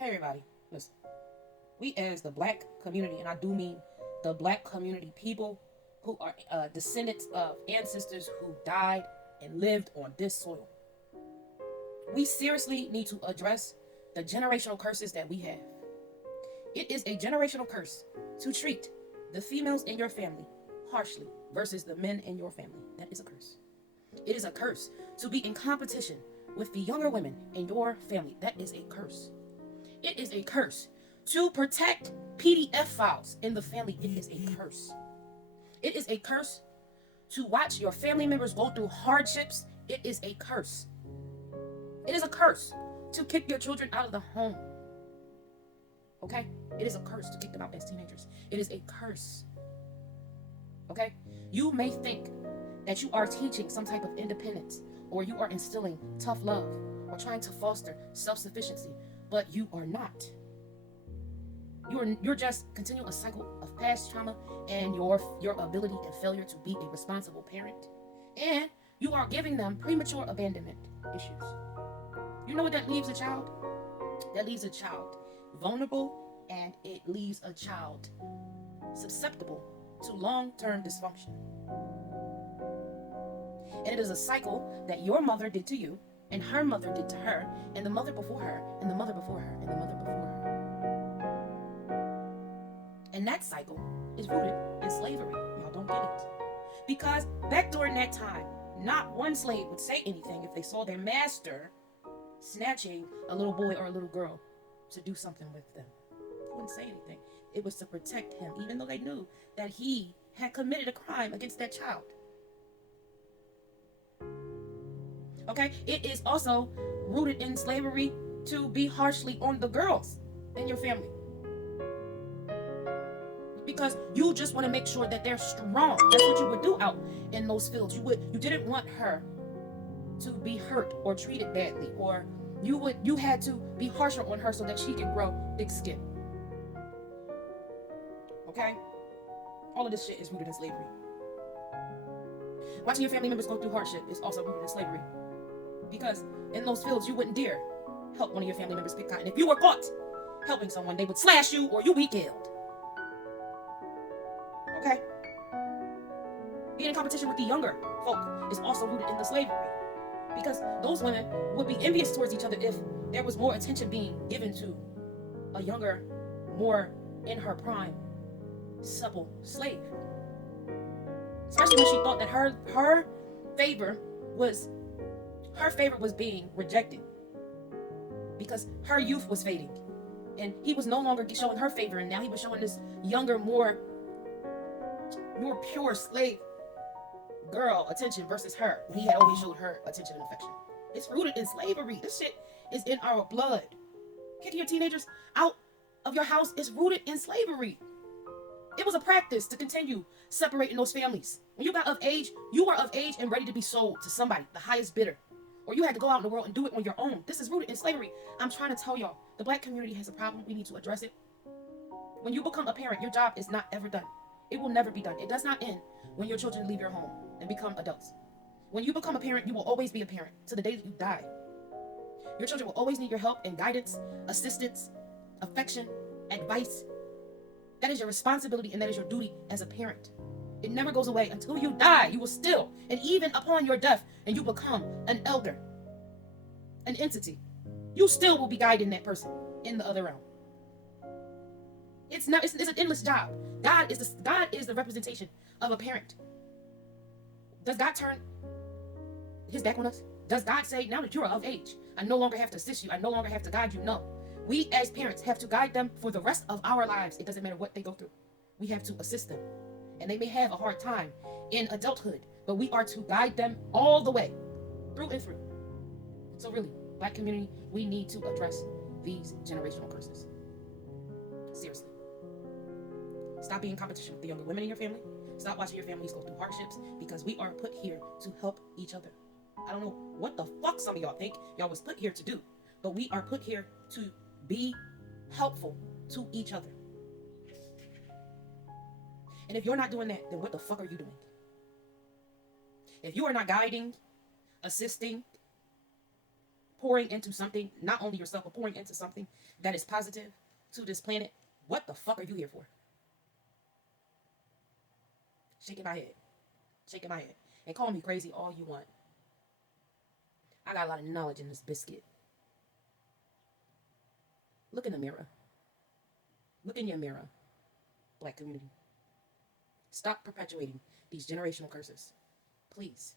Hey everybody, listen. We as the black community, and I do mean the black community, people who are descendants of ancestors who died and lived on this soil. We seriously need to address the generational curses that we have. It is a generational curse to treat the females in your family harshly versus the men in your family. That is a curse. It is a curse to be in competition with the younger women in your family. That is a curse. It is a curse to protect PDF files in the family. It is a curse. It is a curse to watch your family members go through hardships. It is a curse. It is a curse to kick your children out of the home. Okay? It is a curse to kick them out as teenagers. It is a curse. Okay? You may think that you are teaching some type of independence, or you are instilling tough love, or trying to foster self-sufficiency, but you are not. You're just continuing a cycle of past trauma and your ability and failure to be a responsible parent. And you are giving them premature abandonment issues. You know what that leaves a child? That leaves a child vulnerable, and it leaves a child susceptible to long-term dysfunction. And it is a cycle that your mother did to you, and her mother did to her, and the mother before her, and the mother before her, and the mother before her. And that cycle is rooted in slavery. Y'all don't get it. Because back during that time, not one slave would say anything if they saw their master snatching a little boy or a little girl to do something with them. They wouldn't say anything. It was to protect him, even though they knew that he had committed a crime against that child. Okay? It is also rooted in slavery to be harshly on the girls in your family. Because you just want to make sure that they're strong. That's what you would do out in those fields. You didn't want her to be hurt or treated badly, or you had to be harsher on her so that she can grow thick skin. Okay? All of this shit is rooted in slavery. Watching your family members go through hardship is also rooted in slavery. Because in those fields, you wouldn't dare help one of your family members pick cotton. If you were caught helping someone, they would slash you or you be killed. Okay? Being in competition with the younger folk is also rooted in the slavery. Because those women would be envious towards each other if there was more attention being given to a younger, more in her prime, supple slave. Especially when she thought that her favor was being rejected. Because her youth was fading. And he was no longer showing her favor, and now he was showing this younger, more pure slave girl attention versus her, when he had always showed her attention and affection. It's rooted in slavery. This shit is in our blood. Kicking your teenagers out of your house is rooted in slavery. It was a practice to continue separating those families. When you got of age, you were of age and ready to be sold to somebody, the highest bidder. Or you had to go out in the world and do it on your own. This is rooted in slavery. I'm trying to tell y'all, the black community has a problem. We need to address it. When you become a parent, your job is not ever done. It will never be done. It does not end when your children leave your home and become adults. When you become a parent, you will always be a parent to the day that you die. Your children will always need your help and guidance, assistance, affection, advice. That is your responsibility, and that is your duty as a parent. It never goes away until you die. You will still, and even upon your death, and you become an elder, an entity, you still will be guiding that person in the other realm. It's an endless job. God is the representation of a parent. Does God turn his back on us? Does God say, now that you're of age, I no longer have to assist you, I no longer have to guide you? No. We as parents have to guide them for the rest of our lives. It doesn't matter what they go through. We have to assist them. And they may have a hard time in adulthood, but we are to guide them all the way, through and through. So really, black community, we need to address these generational curses. Seriously. Stop being in competition with the younger women in your family. Stop watching your families go through hardships, because we are put here to help each other. I don't know what the fuck some of y'all think y'all was put here to do, but we are put here to be helpful to each other. And if you're not doing that, then what the fuck are you doing? If you are not guiding, assisting, pouring into something, not only yourself, but pouring into something that is positive to this planet, what the fuck are you here for? Shaking my head. Shaking my head. And call me crazy all you want. I got a lot of knowledge in this biscuit. Look in the mirror. Look in your mirror, Black community. Stop perpetuating these generational curses. Please.